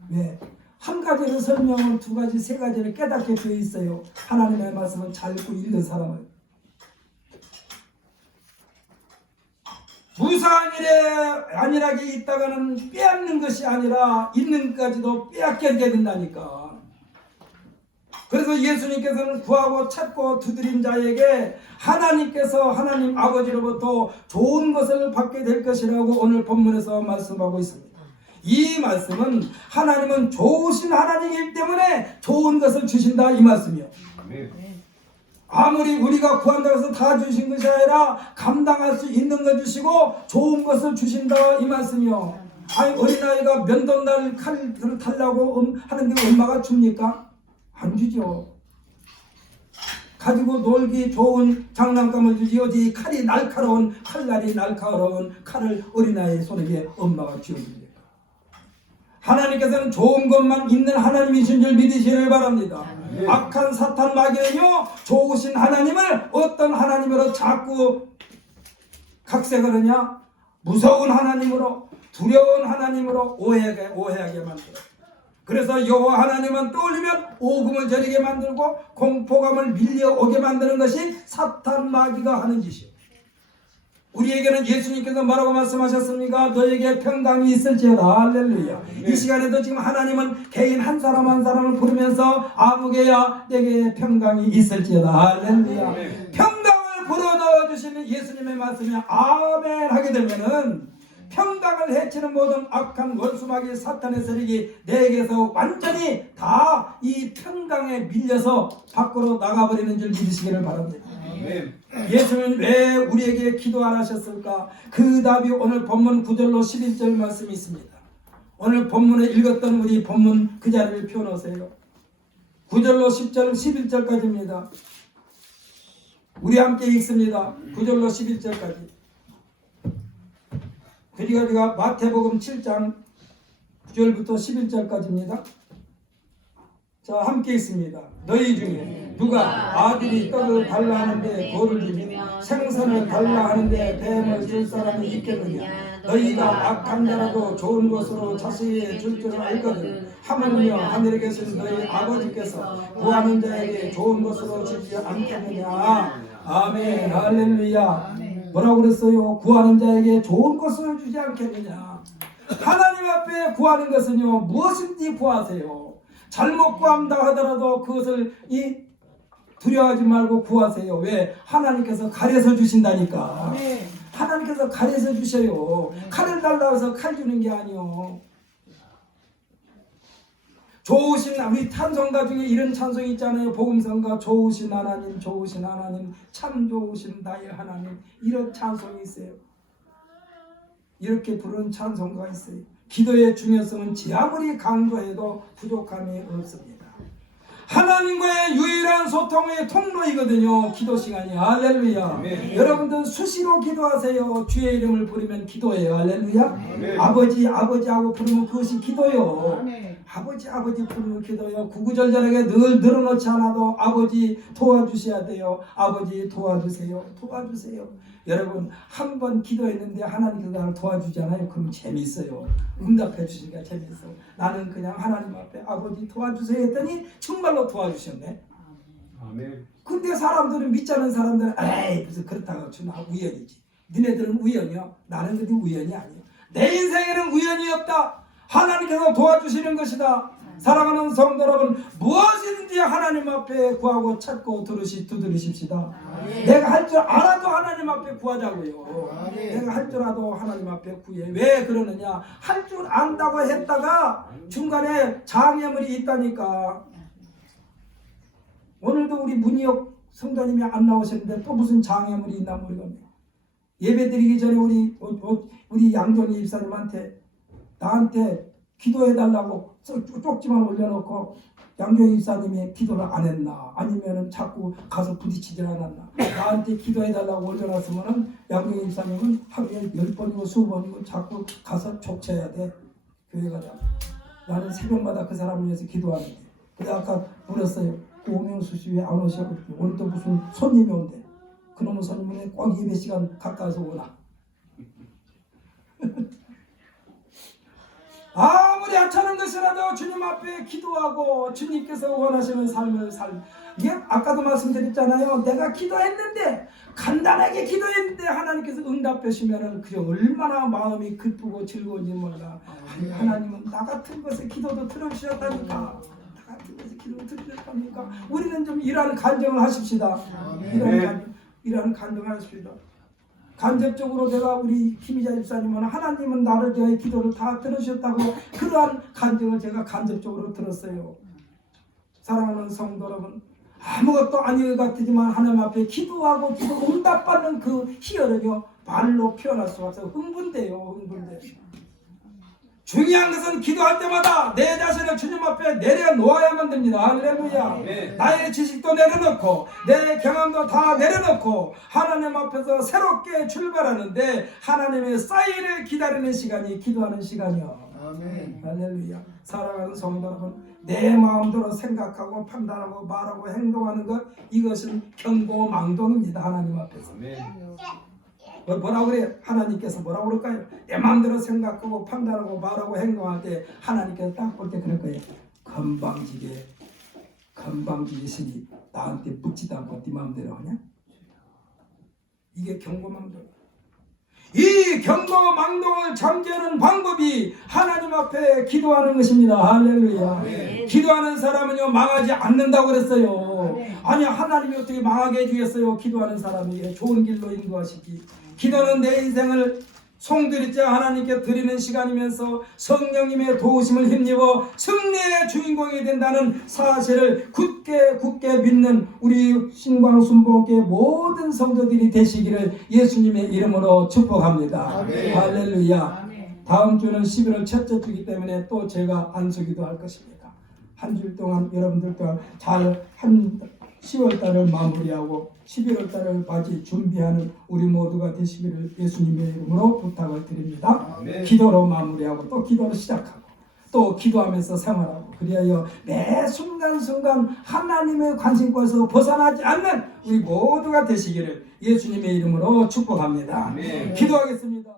왜? 한 가지를 설명을 두 가지, 세 가지를 깨닫게 되어 있어요. 하나님의 말씀을 잘 읽는 사람은. 무사한 일에 안일하게 있다가는 빼앗는 것이 아니라 있는 것까지도 빼앗게 된다니까. 그래서 예수님께서는 구하고 찾고 두드린 자에게 하나님께서 하나님 아버지로부터 좋은 것을 받게 될 것이라고 오늘 본문에서 말씀하고 있습니다. 이 말씀은 하나님은 좋으신 하나님이기 때문에 좋은 것을 주신다 이 말씀이요. 아무리 우리가 구한다고 해서 다 주신 것이 아니라 감당할 수 있는 것 주시고 좋은 것을 주신다 이 말씀이요. 아니 어린아이가 면도날 칼을 달라고 하는데 엄마가 줍니까? 안 주죠. 가지고 놀기 좋은 장난감을 주지 어디 칼이 날카로운 칼날이 날카로운 칼을 어린아이의 손에게 엄마가 쥐어줍니다. 하나님께서는 좋은 것만 있는 하나님이신 줄 믿으시길 바랍니다. 악한 사탄 마귀는요 좋으신 하나님을 어떤 하나님으로 자꾸 각색하느냐, 무서운 하나님으로, 두려운 하나님으로 오해하게 만들어요. 그래서 여호와 하나님만 떠올리면 오금을 저리게 만들고 공포감을 밀려오게 만드는 것이 사탄 마귀가 하는 짓이에요. 우리에게는 예수님께서 뭐라고 말씀하셨습니까? 너에게 평강이 있을지어다. 할렐루야. 이 시간에도 지금 하나님은 개인 한 사람 한 사람을 부르면서 아무개야 내게 평강이 있을지어다. 할렐루야. 평강을 불어넣어 주시는 예수님의 말씀에 아멘 하게 되면은 평강을 해치는 모든 악한 원수마귀 사탄의 세력이 내게서 완전히 다 이 평강에 밀려서 밖으로 나가버리는 줄 믿으시기를 바랍니다. 예수는 왜 우리에게 기도 안 하셨을까? 그 답이 오늘 본문 9절로 11절 말씀이 있습니다. 오늘 본문에 읽었던 우리 본문 그 자리를 펴놓으세요. 9절로 10절 11절까지입니다. 우리 함께 읽습니다. 9절로 11절까지. 우리가 마태복음 7장 9절부터 11절까지입니다. 자, 함께 있습니다. 너희 중에 누가 아들이 떡을 달라 하는데 돌을 주며 생선을 달라 하는데 뱀을 줄 사람이 있겠느냐? 너희가 악한 자라도 좋은 것으로 자식에게 줄 줄을 알거든. 하물며 하늘에 계신 너희 아버지께서 구하는 자에게 좋은 것으로 주지 않겠느냐? 아멘. 할렐루야. 뭐라고 그랬어요? 구하는 자에게 좋은 것을 주지 않겠느냐? 하나님 앞에 구하는 것은요 무엇인지 구하세요. 잘못 구한다 하더라도 그것을 두려워하지 말고 구하세요. 왜? 하나님께서 가려서 주신다니까. 하나님께서 가려서 주셔요. 칼을 달라고 해서 칼 주는 게 아니요. 좋으신 우리 찬송가 중에 이런 찬송이 있잖아요. 복음성가 좋으신 하나님, 좋으신 하나님, 참 좋으신 나의 하나님, 이런 찬송이 있어요. 이렇게 부르는 찬송가가 있어요. 기도의 중요성은 아무리 강조해도 부족함이 없습니다. 하나님과의 유일한 소통의 통로이거든요. 기도 시간이. 할렐루야. 여러분들 수시로 기도하세요. 주의 이름을 부르면 기도해요. 할렐루야. 아버지 아버지하고 부르면 그것이 기도요. 아버지 부르면 기도요. 구구절절하게 늘 늘어놓지 않아도 아버지 도와주셔야 돼요. 아버지 도와주세요. 여러분 한 번 기도했는데 하나님께서 나를 도와주잖아요. 그럼 재밌어요. 응답해 주시니까 재밌어. 나는 그냥 하나님 앞에 아버지 도와주세요 했더니 정말로 도와주셨네. 아멘. 근데 사람들은 믿지 않는 사람들은 에이 무슨 그렇다고 주나 우연이지. 너네들은 우연이요. 나는 그게 우연이 아니에요. 내 인생에는 우연이 없다. 하나님께서 도와주시는 것이다. 사랑하는 성도 여러분, 무엇이든지 하나님 앞에 구하고 찾고 두드리십시다. 내가 할 줄 알아도 하나님 앞에 구하자고요. 내가 할 줄 알아도 하나님 앞에 구해. 왜 그러느냐? 할 줄 안다고 했다가 중간에 장애물이 있다니까. 오늘도 우리 문희옥 성도님이 안 나오셨는데 또 무슨 장애물이 있나 모르겠네. 예배드리기 전에 우리 양정희 입사님한테 나한테 기도해달라고 쪽지만 올려놓고 양정희 입사님이 기도를 안 했나 아니면은 자꾸 가서 부딪히질 않았나. 나한테 기도해달라고 올려놨으면은 양정희 입사님은 하루에 10번이고 20번이고 자꾸 가서 족쳐야 돼. 교회 가자. 나는 새벽마다 그 사람을 위해서 기도하는데. 그래서 아까 물었어요. 오명수 씨 왜 안 오셔? 오늘 또 무슨 손님이 온대. 그놈의 손님은 꼭 예배 시간 가까이서 오나. 아무리 하찮은 것이라도 주님 앞에 기도하고 주님께서 원하시는 삶을 이게 아까도 말씀드렸잖아요. 내가 기도했는데 간단하게 기도했는데 하나님께서 응답해 주시면은 그게 얼마나 마음이 기쁘고 즐거운지 몰라. 아니, 하나님은 나 같은 것에 기도도 들어주셨다니까. 나 같은 것에 기도도 들어주셨다니까. 우리는 좀 이러한 간증을 하십시다. 이러한 간증을 하십시다. 간접적으로 내가 우리 김희자 집사님은 하나님은 나를 저의 기도를 다 들으셨다고 그러한 간증을 제가 간접적으로 들었어요. 사랑하는 성도 여러분, 아무것도 아닌 것 같지만 하나님 앞에 기도하고 기도 응답받는 그 희열은요 말로 표현할 수가 없어요. 흥분돼요. 중요한 것은 기도할 때마다 내 자신을 주님 앞에 내려놓아야만 됩니다. 할렐루야. 네. 나의 지식도 내려놓고 내 경험도 다 내려놓고 하나님 앞에서 새롭게 출발하는데 하나님의 사인을 기다리는 시간이 기도하는 시간이요. 아멘. 할렐루야. 사랑하는 성도 여러분, 내 마음대로 생각하고 판단하고 말하고 행동하는 것, 이것은 경고망동입니다. 하나님 앞에서. 아멘. 뭐라고 그래요? 하나님께서 뭐라고 그럴까요? 내 마음대로 생각하고 판단하고 말하고 행동할 때 하나님께서 딱 볼 때 그럴 거예요. 건방지게 나한테 묻지도 않고 네 마음대로 하냐? 이게 경고망동. 이 경고망동을 잠재우는 방법이 하나님 앞에 기도하는 것입니다. 할렐루야. 네. 기도하는 사람은요 망하지 않는다고 그랬어요. 네. 아니 하나님이 어떻게 망하게 해주겠어요? 기도하는 사람이 좋은 길로 인도하시기. 기도는 내 인생을 송두리째 하나님께 드리는 시간이면서 성령님의 도우심을 힘입어 승리의 주인공이 된다는 사실을 굳게 믿는 우리 신광순복의 모든 성도들이 되시기를 예수님의 이름으로 축복합니다. 아멘. 할렐루야. 아멘. 다음 주는 11월 첫째 주이기 때문에 또 제가 안수기도 할 것입니다. 한 주 동안 여러분들 또한 잘 10월 달을 마무리하고 11월 달을 맞이 준비하는 우리 모두가 되시기를 예수님의 이름으로 부탁을 드립니다. 아멘. 기도로 마무리하고 또 기도로 시작하고 또 기도하면서 생활하고 그리하여 매 순간순간 하나님의 관심권에서 벗어나지 않는 우리 모두가 되시기를 예수님의 이름으로 축복합니다. 아멘. 기도하겠습니다.